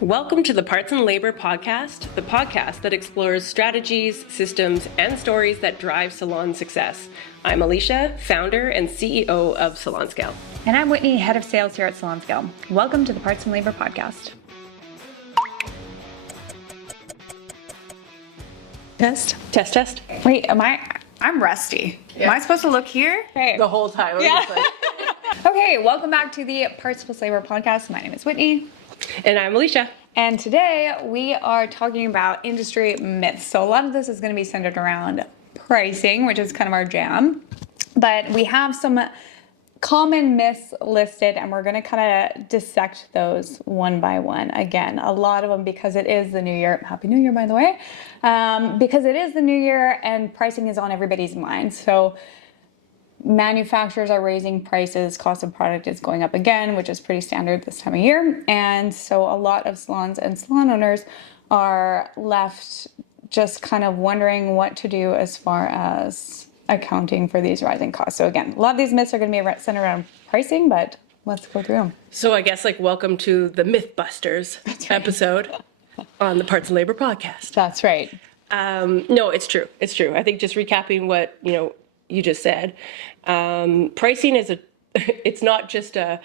Welcome to the Parts and Labor Podcast, the podcast that explores strategies, systems, and stories that drive salon success. I'm Alicia, founder and CEO of Salon Scale. And I'm Whitney, head of sales here at Salon Scale. Welcome to the Parts and Labor Podcast. Test. Wait, I'm rusty. Yeah. Am I supposed to look here? Hey. The whole time. Yeah. Okay, welcome back to the Parts and Labor Podcast. My name is Whitney. And I'm Alicia. And today we are talking about industry myths. So a lot of this is going to be centered around pricing, which is kind of our jam. But we have some common myths listed, and we're going to kind of dissect those one by one. Again, a lot of them because it is the new year. Happy New Year, by the way. Because it is the new year and pricing is on everybody's mind. So manufacturers are raising prices, cost of product is going up again, which is pretty standard this time of year. And so a lot of salons and salon owners are left just kind of wondering what to do as far as accounting for these rising costs. So again, a lot of these myths are going to be centered around pricing, but let's go through them. So I guess welcome to the Mythbusters episode on the Parts and Labor Podcast. That's right. No, it's true. It's true. I think just recapping what, you just said, pricing is it's not just a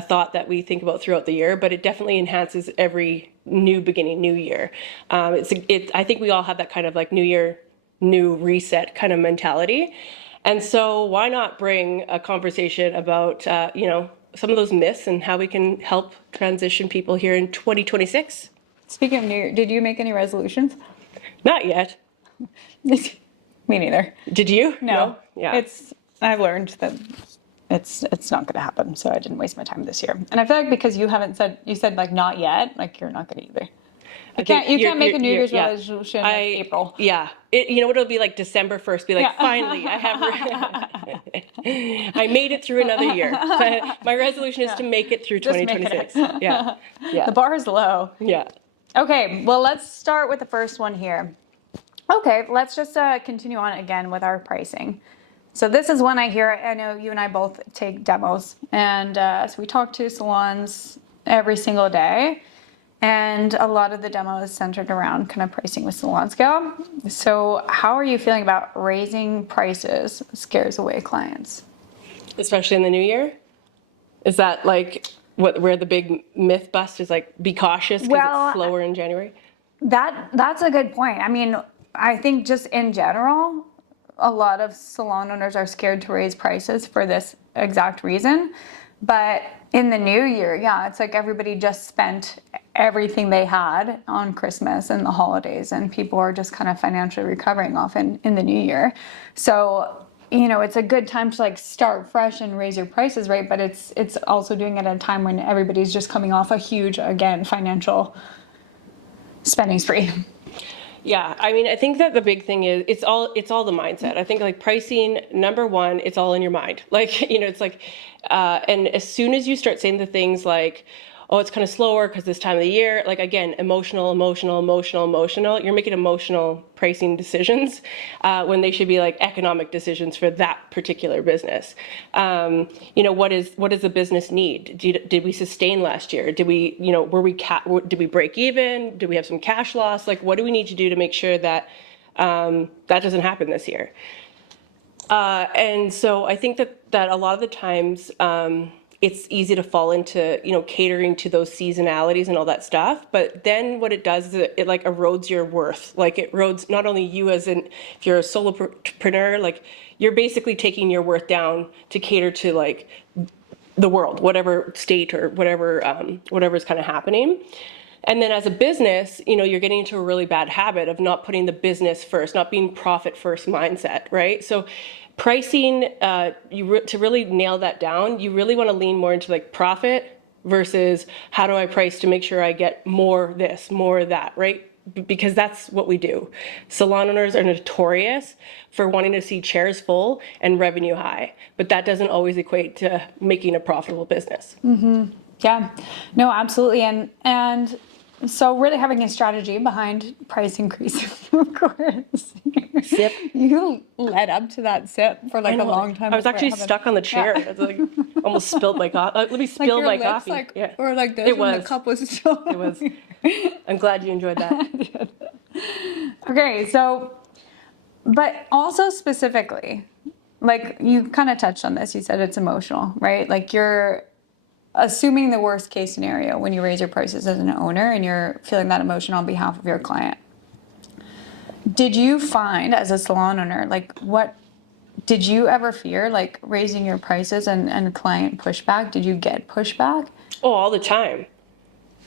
thought that we think about throughout the year, but it definitely enhances every new beginning, new year. I think we all have that kind of new year, new reset kind of mentality. And so why not bring a conversation about, some of those myths and how we can help transition people here in 2026. Speaking of New Year, did you make any resolutions? Not yet. Me neither. Did you? No. Yeah. I've learned that it's not going to happen, so I didn't waste my time this year. And I feel like because you said not yet, you're not going to either. You can't make a New Year's resolution in April. Yeah. It'll be December 1st, finally, I have, I made it through another year. My resolution is to make it through 2026. Yeah. The bar is low. Yeah. Okay, well, let's start with the first one here. Okay, let's just continue on again with our pricing. So this is one I hear. I know you and I both take demos, and so we talk to salons every single day, and a lot of the demo is centered around kind of pricing with Salon Scale. So how are you feeling about raising prices scares away clients? Especially in the new year? Is that where the big myth bust is be cautious because it's slower in January? That's a good point. I mean, I think just in general, a lot of salon owners are scared to raise prices for this exact reason. But in the new year, it's everybody just spent everything they had on Christmas and the holidays, and people are just kind of financially recovering off in the new year. So, it's a good time to start fresh and raise your prices, right? But it's also doing it at a time when everybody's just coming off a huge, again, financial spending spree. Yeah, I mean, I think that the big thing is it's all the mindset. I think pricing, number one, it's all in your mind. And as soon as you start saying the things oh, it's kind of slower because this time of the year, again, emotional, you're making emotional pricing decisions when they should be economic decisions for that particular business. What does the business need? Did we sustain last year? Did we, did we break even? Did we have some cash loss? What do we need to do to make sure that that doesn't happen this year? And so I think that a lot of the times, it's easy to fall into, catering to those seasonalities and all that stuff. But then what it does is it erodes your worth. It erodes not only you if you're a solopreneur, you're basically taking your worth down to cater to the world, whatever state or whatever's kind of happening. And then as a business, you're getting into a really bad habit of not putting the business first, not being profit first mindset, right? So pricing, to really nail that down, you really want to lean more into profit versus how do I price to make sure I get more this, more that, right? Because that's what we do. Salon owners are notorious for wanting to see chairs full and revenue high, but that doesn't always equate to making a profitable business. Mm-hmm. Yeah, no, absolutely. And So really having a strategy behind price increases, of course. Sip. You led up to that sip for like I a know. long time. I was before it actually happened. stuck on the chair. Yeah. It's like almost spilled my coffee. Let me Like spill your my lips, coffee. like, Yeah. or like this, It when the was. cup was still. It was. I'm glad you enjoyed that. Okay, so, but also specifically, like you kind of touched on this. You said it's emotional, right? Like you're assuming the worst case scenario when you raise your prices as an owner and you're feeling that emotion on behalf of your client. Did you find as a salon owner, like what did you ever fear, like raising your prices and client pushback? Did you get pushback? Oh, all the time.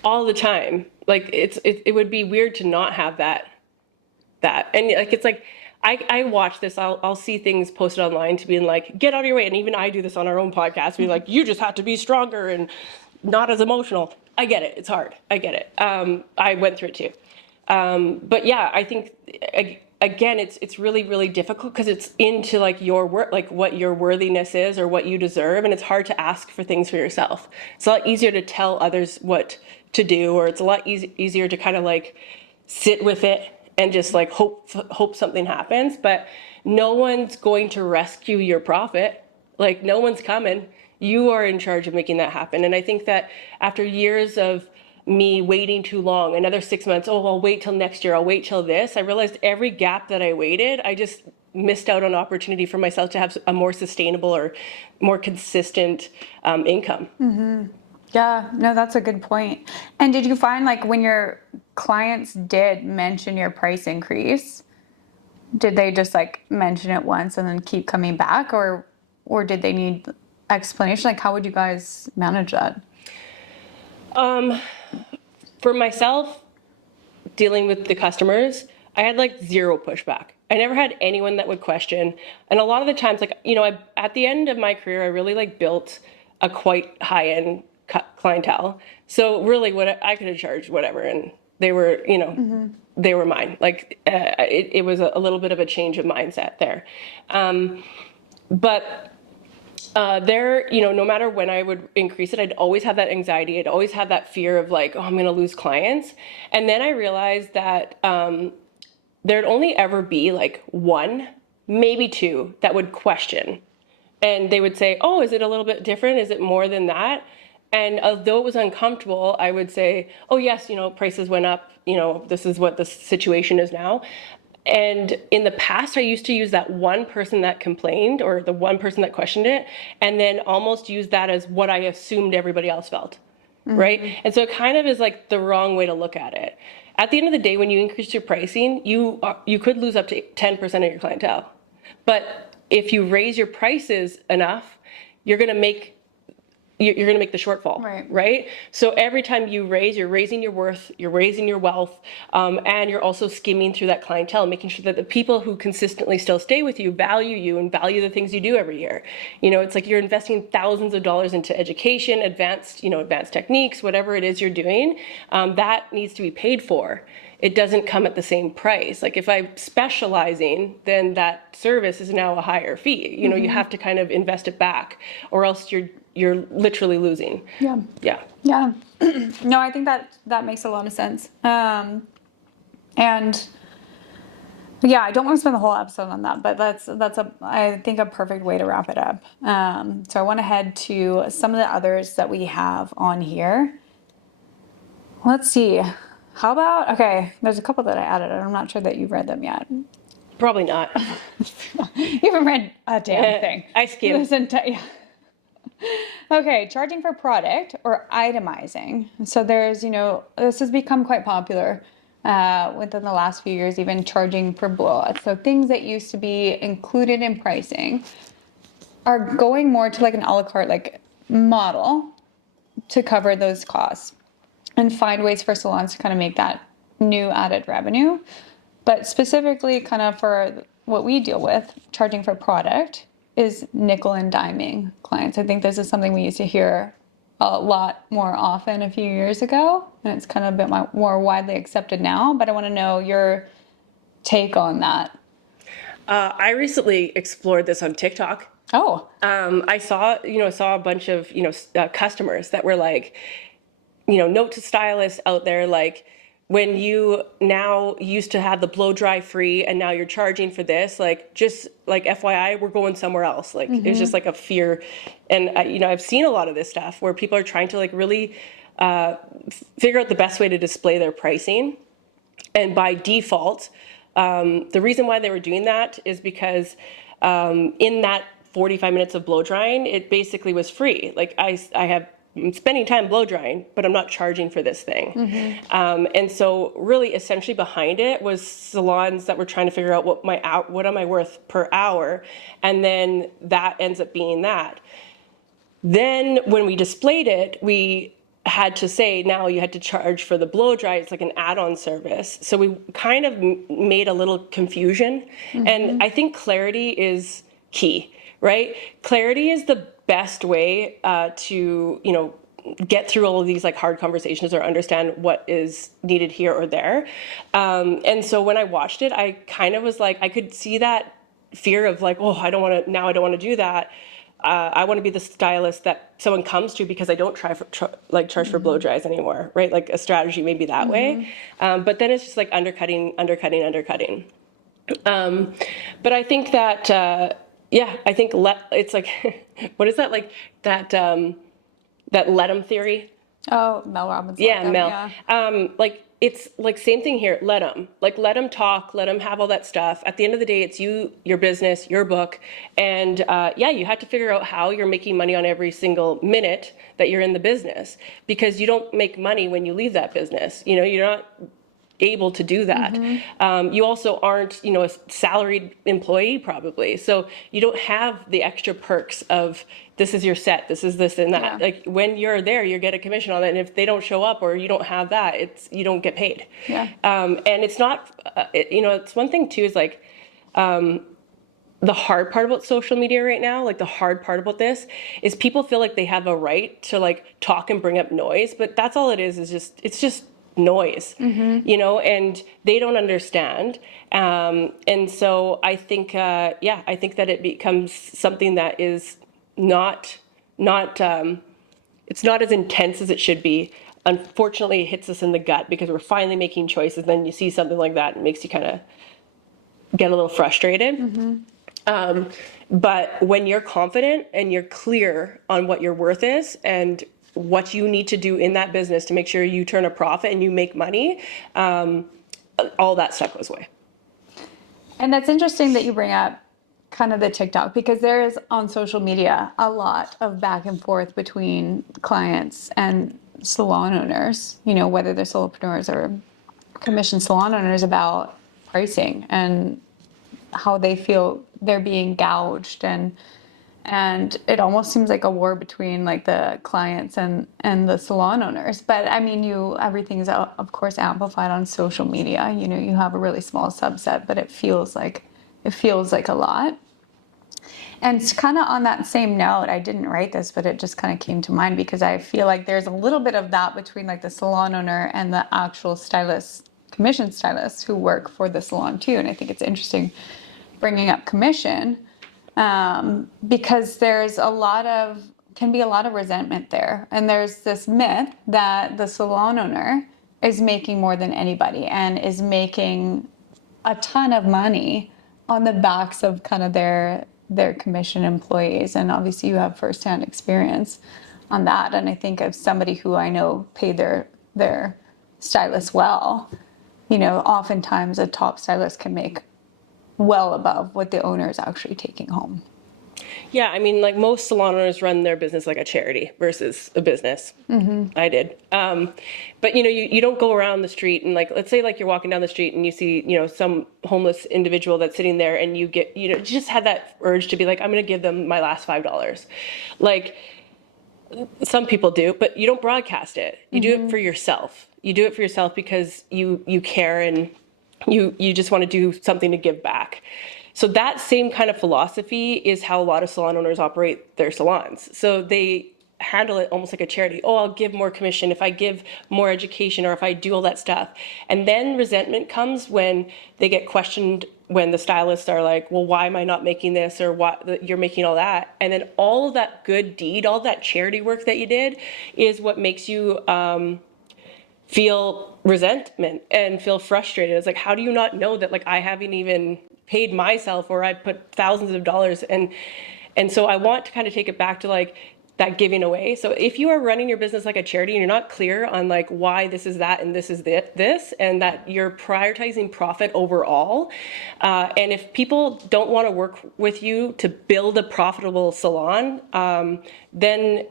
All the time. Like it would be weird to not have that. And like it's like I watch this, I'll see things posted online to being like, get out of your way. And even I do this on our own podcast, be like, you just have to be stronger and not as emotional. I get it. It's hard. I get it. I went through it too. But yeah, I think again, it's really, really difficult because it's into like your work, like what your worthiness is or what you deserve. And it's hard to ask for things for yourself. It's a lot easier to tell others what to do, or it's a lot easier to kind of like sit with it and just like hope something happens. But no one's going to rescue your profit. Like no one's coming. You are in charge of making that happen. And I think that after years of me waiting too long, another 6 months, oh, I'll wait till next year, I'll wait till this, I realized every gap that I waited, I just missed out on opportunity for myself to have a more sustainable or more consistent income. Yeah, no, that's a good point. And did you find like when your clients did mention your price increase, did they just like mention it once and then keep coming back, or did they need explanation? Like how would you guys manage that? For myself, dealing with the customers, I had like zero pushback. I never had anyone that would question. And a lot of the times, like, at the end of my career, I really like built a quite high-end clientele. So really what I could have charged whatever. And they were, they were mine. Like it was a little bit of a change of mindset there. But there, no matter when I would increase it, I'd always have that anxiety. I'd always have that fear of like, oh, I'm going to lose clients. And then I realized that there'd only ever be like one, maybe two that would question. And they would say, oh, is it a little bit different? Is it more than that? And although it was uncomfortable, I would say, oh, yes, prices went up. This is what the situation is now. And in the past, I used to use that one person that complained or the one person that questioned it, and then almost use that as what I assumed everybody else felt. Right? And so it kind of is like the wrong way to look at it. At the end of the day, when you increase your pricing, you could lose up to 10% of your clientele. But if you raise your prices enough, you're going to make the shortfall, right? So every time you raise, you're raising your worth, you're raising your wealth, and you're also skimming through that clientele, making sure that the people who consistently still stay with you and value the things you do every year. It's like you're investing thousands of dollars into education, advanced techniques, whatever it is you're doing, that needs to be paid for. It doesn't come at the same price. Like if I'm specializing, then that service is now a higher fee. You have to kind of invest it back, or else you're literally losing. Yeah. Yeah. No, I think that makes a lot of sense. And yeah, I don't want to spend the whole episode on that, but that's I think a perfect way to wrap it up. So I want to head to some of the others that we have on here. Let's see. How about, okay, there's a couple that I added, and I'm not sure that you've read them yet. Probably not. You haven't read a damn thing. I skimmed. Yeah. Okay, charging for product or itemizing. So there's, this has become quite popular within the last few years, even charging for blowouts. So things that used to be included in pricing are going more to like an a la carte like model to cover those costs and find ways for salons to kind of make that new added revenue. But specifically kind of for what we deal with, charging for product is nickel and diming clients. I think this is something we used to hear a lot more often a few years ago, and it's kind of a bit more widely accepted now, but I want to know your take on that. I recently explored this on TikTok. Oh. I saw a bunch of, customers that were like, note to stylists out there, like, when you now used to have the blow dry free and now you're charging for this, like, just like FYI, we're going somewhere else. Like, it's just like a fear. And, I've seen a lot of this stuff where people are trying to like really figure out the best way to display their pricing. And by default, the reason why they were doing that is because in that 45 minutes of blow drying, it basically was free. Like I'm spending time blow drying, but I'm not charging for this thing. And so really essentially behind it was salons that were trying to figure out what am I worth per hour? And then that ends up being that. Then when we displayed it, we had to say now you had to charge for the blow dry. It's like an add-on service. So we kind of made a little confusion. And I think clarity is key, right? Clarity is the best way to, get through all of these like hard conversations or understand what is needed here or there. And so when I watched it, I kind of was like, I could see that fear of like, oh, I don't want to do that. I want to be the stylist that someone comes to because I don't charge for blow dries anymore, right? Like a strategy maybe that way. But then it's just like undercutting. But I think that, I think it's like, what is that? Like that let 'em theory. Oh, Mel Robbins. Yeah, Mel. Yeah. Like it's like same thing here. Let them talk. Let them have all that stuff. At the end of the day, it's you, your business, your book, and you have to figure out how you're making money on every single minute that you're in the business, because you don't make money when you leave that business. You're not able to do that. You also aren't, a salaried employee probably. So you don't have the extra perks of this is your set, this is this and that. Yeah. Like when you're there, you get a commission on it. And if they don't show up or you don't have that, you don't get paid. Yeah. And it's not, it's one thing too, is like, the hard part about social media right now, like the hard part about this is people feel like they have a right to like talk and bring up noise, but that's all it is it's just noise, and they don't understand. And so I think, I think that it becomes something that is not it's not as intense as it should be. Unfortunately, it hits us in the gut because we're finally making choices. Then you see something like that and it makes you kind of get a little frustrated. But when you're confident and you're clear on what your worth is and what you need to do in that business to make sure you turn a profit and you make money, all that stuff goes away. And that's interesting that you bring up kind of the TikTok, because there is on social media a lot of back and forth between clients and salon owners, whether they're solopreneurs or commissioned salon owners, about pricing and how they feel they're being gouged, and it almost seems like a war between like the clients and the salon owners. But I mean, everything is of course amplified on social media. You have a really small subset, but it feels like a lot. And it's kind of on that same note, I didn't write this, but it just kind of came to mind because I feel like there's a little bit of that between like the salon owner and the actual stylists, commission stylists who work for the salon too. And I think it's interesting bringing up commission, because can be a lot of resentment there. And there's this myth that the salon owner is making more than anybody and is making a ton of money on the backs of kind of their commission employees. And obviously you have firsthand experience on that. And I think of somebody who I know paid their stylist well, oftentimes a top stylist can make well above what the owner is actually taking home. Yeah, I mean, like most salon owners run their business like a charity versus a business. I did. But, you don't go around the street and like, let's say like you're walking down the street and you see, some homeless individual that's sitting there and you get, you just had that urge to be like, I'm going to give them my last $5. Like some people do, but you don't broadcast it. You do it for yourself. You do it for yourself because you care and you just want to do something to give back. So that same kind of philosophy is how a lot of salon owners operate their salons. So they handle it almost like a charity. Oh, I'll give more commission if I give more education or if I do all that stuff. And then resentment comes when they get questioned when the stylists are like, well, why am I not making this, or what you're making all that, and then all of that good deed, all that charity work that you did, is what makes you feel resentment and feel frustrated. It's like, how do you not know that, like, I haven't even paid myself, or I put thousands of dollars, and so I want to kind of take it back to like that giving away. So if you are running your business like a charity and you're not clear on like why this is that and this is this, and that you're prioritizing profit overall, and if people don't want to work with you to build a profitable salon, then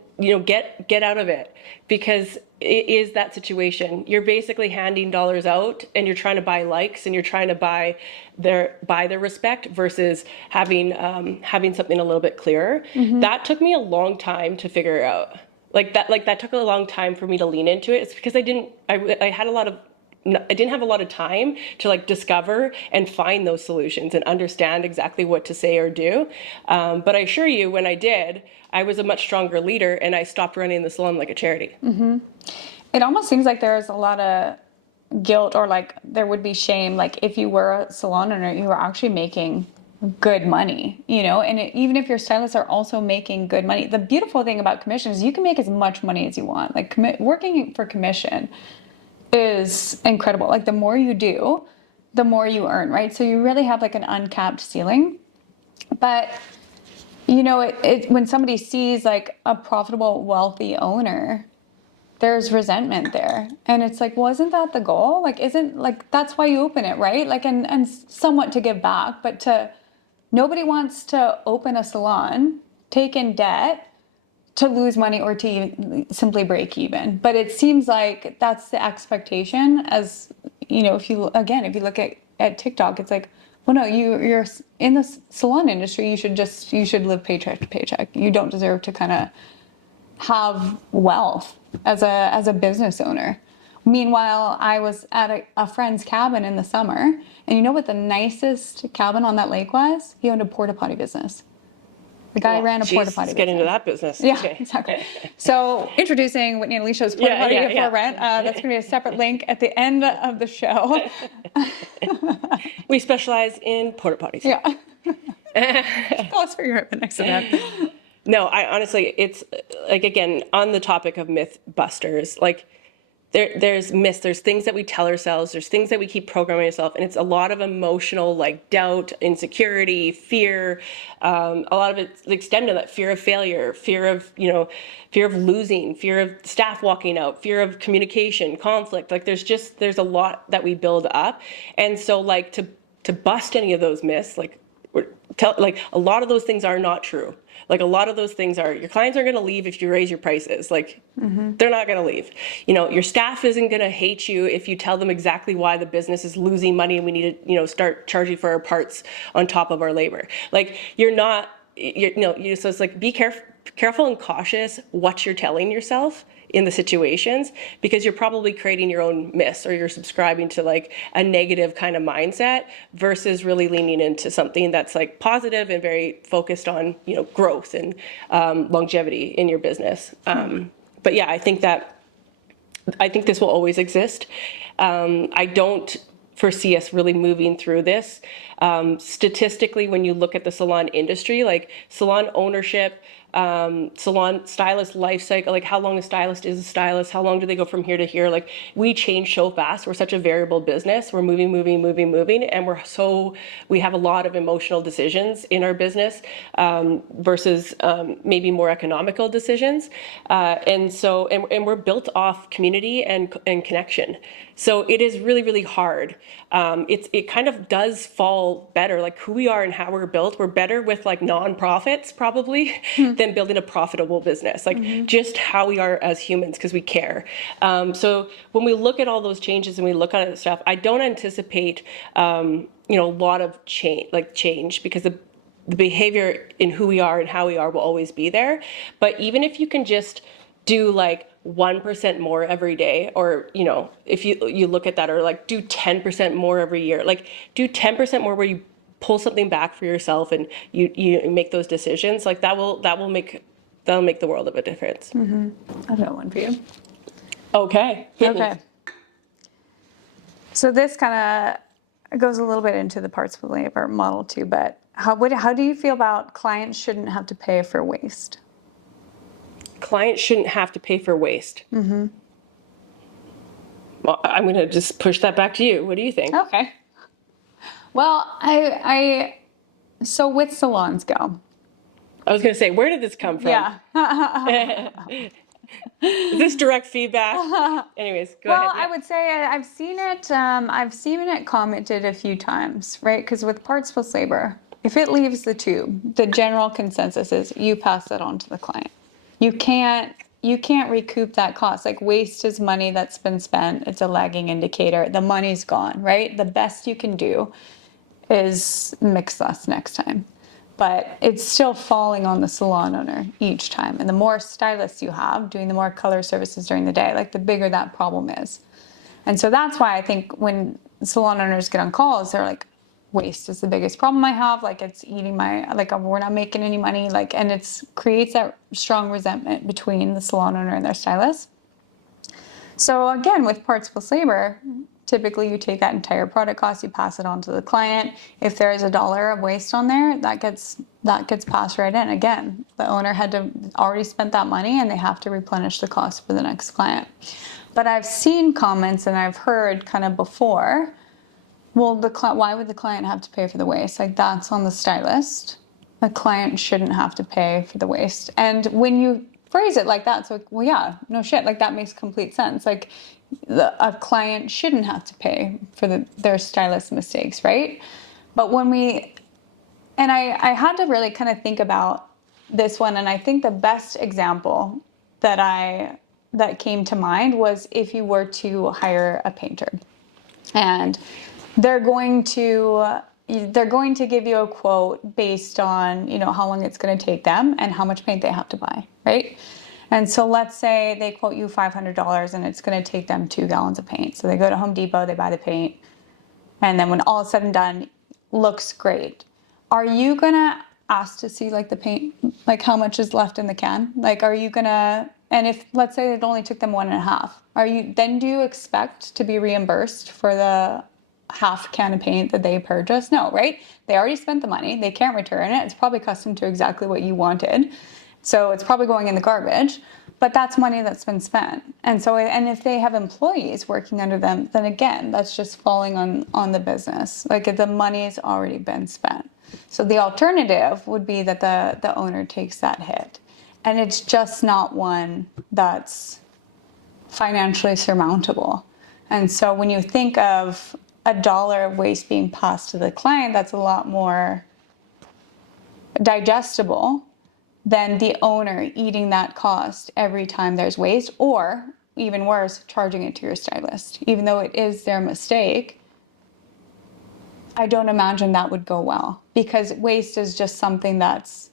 get out of it, because it is that situation. You're basically handing dollars out, and you're trying to buy likes, and you're trying to buy their respect, versus having something a little bit clearer. That took me a long time to figure out. That took a long time for me to lean into it. It's because I didn't have a lot of time to like discover and find those solutions and understand exactly what to say or do. But I assure you, when I did, I was a much stronger leader, and I stopped running the salon like a charity. It almost seems like there's a lot of guilt, or like there would be shame, like if you were a salon owner, you were actually making good money, and even if your stylists are also making good money. The beautiful thing about commission is you can make as much money as you want. Like working for commission is incredible. Like the more you do, the more you earn, right? So you really have like an uncapped ceiling. But when somebody sees like a profitable, wealthy owner, there's resentment there. And it's like, well, isn't that the goal? Like, isn't like, that's why you open it, right? Like, and somewhat to give back, but nobody wants to open a salon, take in debt, to lose money, or to simply break even. But it seems like that's the expectation. As if you look at TikTok, it's like, well, no, you're in the salon industry, you should live paycheck to paycheck. You don't deserve to kind of have wealth as a business owner. Meanwhile, I was at a friend's cabin in the summer, and you know what the nicest cabin on that lake was? He owned a porta potty business. The guy ran a porta potty business. Get into that business. Yeah, Okay. exactly. So introducing Whitney and Alicia's porta potty for rent. That's going to be a separate link at the end of the show. We specialize in porta potties. Yeah. Call us for your next event. No, I honestly, it's like, again, on the topic of myth busters, like there's myths, there's things that we tell ourselves, there's things that we keep programming ourselves, and it's a lot of emotional, like doubt, insecurity, fear. A lot of it's extended to that fear of failure, fear of losing, fear of staff walking out, fear of communication, conflict. Like there's a lot that we build up. And so like to bust any of those myths, like a lot of those things are not true. Like a lot of those things are, your clients are going to leave if you raise your prices. Like they're not going to leave. Your staff isn't going to hate you if you tell them exactly why the business is losing money and we need to, start charging for our parts on top of our labor. Like so it's like, be careful and cautious what you're telling yourself in the situations, because you're probably creating your own myths, or you're subscribing to like a negative kind of mindset, versus really leaning into something that's like positive and very focused on growth and longevity in your business. But yeah, I think this will always exist. I don't foresee us really moving through this. Statistically, when you look at the salon industry, like salon ownership, salon stylist life cycle, like how long a stylist is a stylist, how long do they go from here to here? Like we change so fast. We're such a variable business. We're moving, and we have a lot of emotional decisions in our business, versus maybe more economical decisions. And we're built off community and connection. So it is really, really hard. It kind of does fall better, like who we are and how we're built. We're better with like nonprofits probably than building a profitable business. Like just how we are as humans, because we care. So when we look at all those changes and we look at stuff, I don't anticipate a lot of change, because the behavior in who we are and how we are will always be there. But even if you can just do like 1% more every day, or if you look at that, or like do 10% more every year, like do 10% more where you pull something back for yourself and you make those decisions, like that'll make the world of a difference. I've got one for you. Okay. So this kind of it goes a little bit into the parts of labor model too, but how do you feel about clients shouldn't have to pay for waste? Clients shouldn't have to pay for waste. Mm-hmm. Well, I'm going to just push that back to you. What do you think? Okay. Well, so with salons go. I was going to say, where did this come from? Yeah. Is this direct feedback? Anyways, go ahead. Well, I would say I've seen it. I've seen it commented a few times, right? Because with parts plus labor, if it leaves the tube, the general consensus is you pass that on to the client. You can't recoup that cost. Like waste is money that's been spent. It's a lagging indicator. The money's gone, right? The best you can do is mix less next time. But it's still falling on the salon owner each time. And the more stylists you have doing the more color services during the day, like the bigger that problem is. And so that's why I think when salon owners get on calls, they're like, waste is the biggest problem I have. Like it's eating we're not making any money. Like, and it's creates that strong resentment between the salon owner and their stylist. So again, with parts plus labor, typically you take that entire product cost, you pass it on to the client. If there is $1 of waste on there, that gets passed right in. Again, the owner had to already spent that money and they have to replenish the cost for the next client. But I've seen comments and I've heard kind of before, well, why would the client have to pay for the waste? Like that's on the stylist. The client shouldn't have to pay for the waste. And when you phrase it like that, it's like, well, yeah, no shit, like that makes complete sense. Like a client shouldn't have to pay for their stylist mistakes, right? But I had to really kind of think about this one, and I think the best example that came to mind was if you were to hire a painter, and they're going to give you a quote based on how long it's going to take them and how much paint they have to buy, right? And so let's say they quote you $500 and it's going to take them 2 gallons of paint. So they go to Home Depot, they buy the paint, and then when all is said and done, looks great. Are you going to ask to see like the paint, like how much is left in the can? Like, are you going to, and if let's say it only took them 1.5, do you expect to be reimbursed for the half can of paint that they purchased? No, right? They already spent the money. They can't return it. It's probably custom to exactly what you wanted. So it's probably going in the garbage, but that's money that's been spent. And so, and if they have employees working under them, then again, that's just falling on the business. Like the money's already been spent. So the alternative would be that the owner takes that hit. And it's just not one that's financially surmountable. And so when you think of $1 of waste being passed to the client, that's a lot more digestible than the owner eating that cost every time there's waste, or even worse, charging it to your stylist. Even though it is their mistake, I don't imagine that would go well, because waste is just something that's,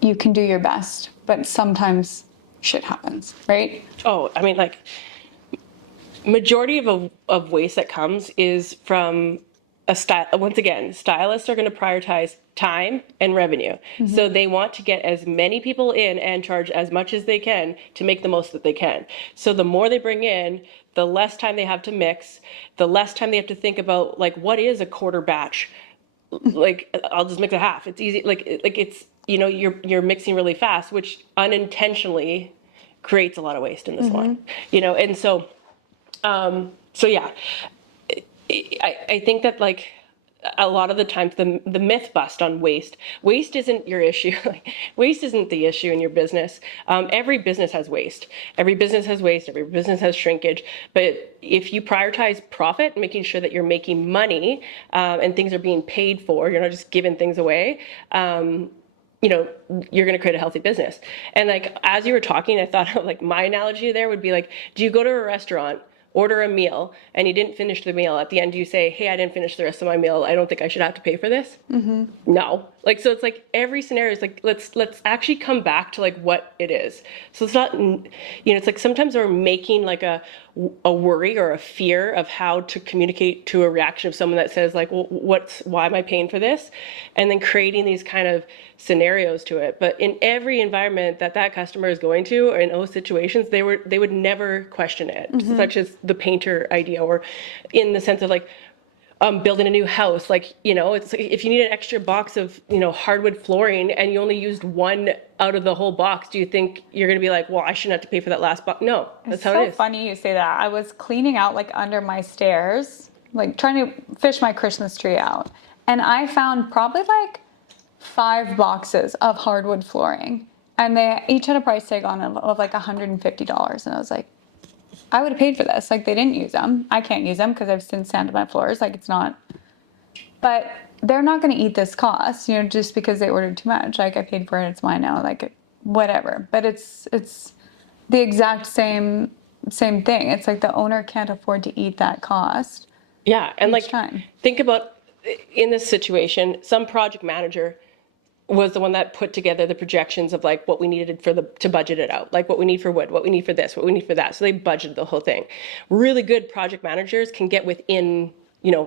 you can do your best, but sometimes shit happens, right? Oh, I mean, like, majority of waste that comes is from once again, stylists are going to prioritize time and revenue. Mm-hmm. So they want to get as many people in and charge as much as they can to make the most that they can. So the more they bring in, the less time they have to mix, the less time they have to think about, like, what is a quarter batch? Like, I'll just mix a half. It's easy. Like it's, you're mixing really fast, which unintentionally creates a lot of waste in this one, and so yeah, I think that, like, a lot of the times the myth bust on waste isn't your issue. Like, waste isn't the issue in your business. Every business has waste. Every business has waste. Every business has shrinkage. But if you prioritize profit, making sure that you're making money, and things are being paid for, you're not just giving things away, you're going to create a healthy business. And, like, as you were talking, I thought of, like, my analogy there would be like, do you go to a restaurant, order a meal, and you didn't finish the meal? At the end, you say, hey, I didn't finish the rest of my meal. I don't think I should have to pay for this. Mm-hmm. No. Like, so it's like every scenario is like, let's actually come back to, like, what it is. So it's not, it's like sometimes we're making, like, a worry or a fear of how to communicate to a reaction of someone that says, like, well, why am I paying for this? And then creating these kind of scenarios to it. But in every environment that customer is going to, or in those situations, they would never question it, mm-hmm. such as the painter idea, or in the sense of, like, building a new house, like, it's like if you need an extra box of, hardwood flooring and you only used one out of the whole box, do you think you're going to be like, well, I shouldn't have to pay for that last box? No, that's how it So is. funny you say that. I was cleaning out like under my stairs, like trying to fish my Christmas tree out. And I found probably like 5 boxes of hardwood flooring. And they each had a price tag on them of like $150. And I was like, I would have paid for this. Like they didn't use them. I can't use them because I've since sanded my floors. Like it's not, but they're not going to eat this cost, just because they ordered too much. Like I paid for it. It's mine now. Like whatever. But it's the exact same thing. It's like the owner can't afford to eat that cost. Yeah. And like, time. think about in this situation, some project manager was the one that put together the projections of like what we needed to budget it out, like what we need for wood, what we need for this, what we need for that. So they budgeted the whole thing. Really good project managers can get within,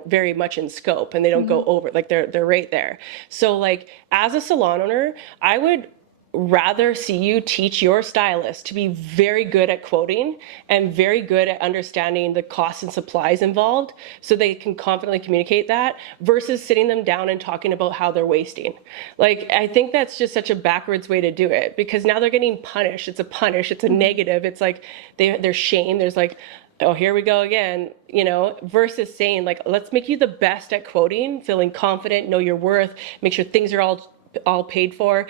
very much in scope, and they don't go over, like they're right there. So like as a salon owner, I would rather see you teach your stylist to be very good at quoting and very good at understanding the costs and supplies involved so they can confidently communicate that versus sitting them down and talking about how they're wasting. Like, I think that's just such a backwards way to do it, because now they're getting punished. It's a negative. It's like they're shamed. There's like, oh, here we go again, versus saying like, let's make you the best at quoting, feeling confident, know your worth, make sure things are all paid for.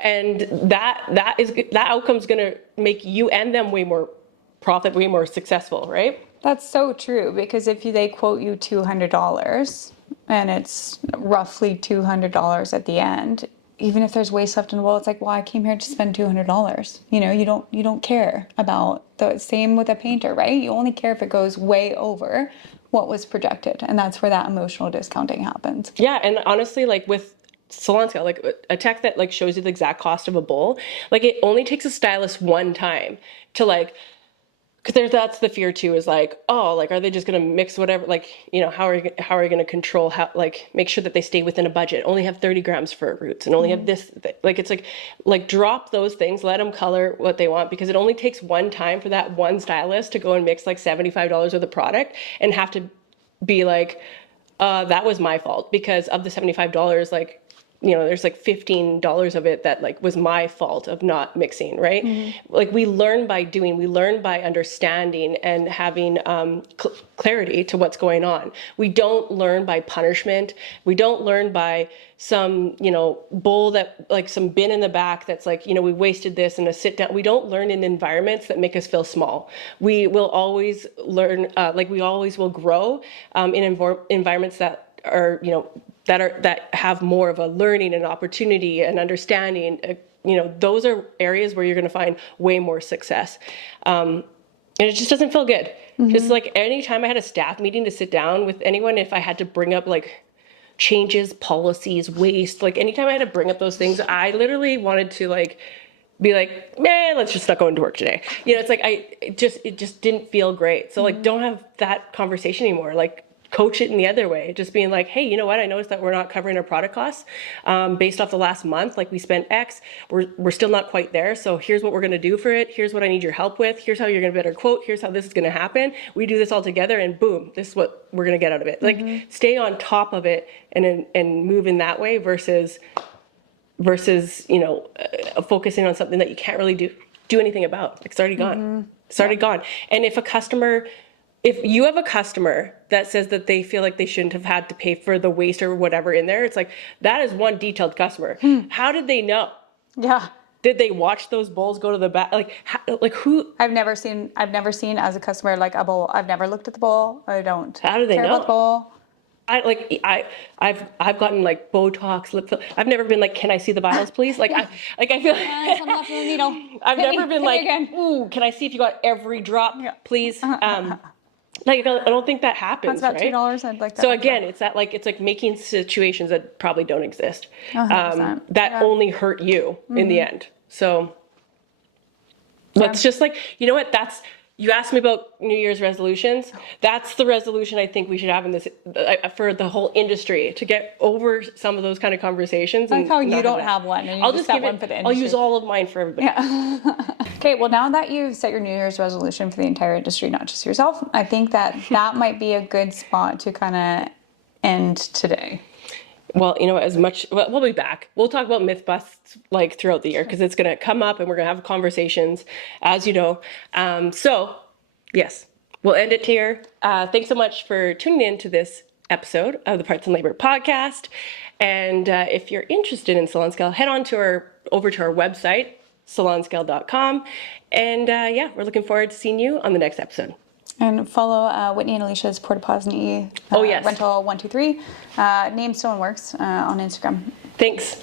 And that outcome's going to make you and them way more profit, way more successful, right? That's so true, because if they quote you $200 and it's roughly $200 at the end, even if there's waste left in the wall, it's like, well, I came here to spend $200. You don't care about the same with a painter, right? You only care if it goes way over what was projected, and that's where that emotional discounting happens. Yeah, and honestly, like with salon scale, like a tech that like shows you the exact cost of a bowl, like it only takes a stylist one time to like, because that's the fear too, is like, oh, like are they just gonna mix whatever, like, how are you gonna control how, like, make sure that they stay within a budget, only have 30 grams for roots and only have this, like it's like drop those things, let them color what they want, because it only takes one time for that one stylist to go and mix like $75 of the product and have to be like, that was my fault because of the $75, like, there's like $15 of it that like was my fault of not mixing, right? Like we learn by doing, we learn by understanding and having clarity to what's going on. We don't learn by punishment. We don't learn by some, bowl that like some bin in the back that's like, we wasted this and a sit down. We don't learn in environments that make us feel small. We will always learn, like we always will grow in environments that are, that have more of a learning and opportunity and understanding. Those are areas where you're going to find way more success. And it just doesn't feel good. Just like anytime I had a staff meeting to sit down with anyone, if I had to bring up like changes, policies, waste, like anytime I had to bring up those things, I literally wanted to like be like, man, let's just not go into work today. It's like it just didn't feel great. So like, don't have that conversation anymore. Like, coach it in the other way, just being like, hey, you know what? I noticed that we're not covering our product costs based off the last month. Like we spent X, we're still not quite there. So here's what we're going to do for it. Here's what I need your help with. Here's how you're going to better quote. Here's how this is going to happen. We do this all together and boom, this is what we're going to get out of it. Like stay on top of it and move in that way versus focusing on something that you can't really do anything about. Like it's already gone. It's already gone. And if you have a customer that says that they feel like they shouldn't have had to pay for the waste or whatever in there, it's like, that is one detailed customer. How did they know? Yeah. Did they watch those bowls go to the back? Like who? I've never seen as a customer like a bowl. I've never looked at the bowl. I don't How do they care know? about the bowl. I've gotten like Botox, lip fill. I've never been like, can I see the vials, please? Like I feel I'm not the needle. I've never been like, again. ooh, can I see if you got every drop, please? Like I don't think that happens, That's about right? $2. I'd like that. So again, it's like making situations that probably don't exist, 100%. that only hurt you in the end. So let's just like, you know what? You asked me about New Year's resolutions. That's the resolution I think we should have in this for the whole industry, to get over some of those kind of conversations. I like how and you not don't that. have one, and you I'll just just set give one it. for the I'll industry. use all of mine for everybody. Yeah. Okay, well, now that you've set your New Year's resolution for the entire industry, not just yourself, I think that might be a good spot to kind of end today. Well, we'll be back. We'll talk about myth busts like throughout the year, because it's going to come up and we're going to have conversations, as you know. So, yes, we'll end it here. Thanks so much for tuning in to this episode of the Parts and Labor podcast. And if you're interested in Salon Scale, head on over to our website, salonscale.com. And yeah, we're looking forward to seeing you on the next episode. And follow Whitney and Alicia's Porta Posny Oh, yes. Rental 123. Name Still in Works on Instagram. Thanks.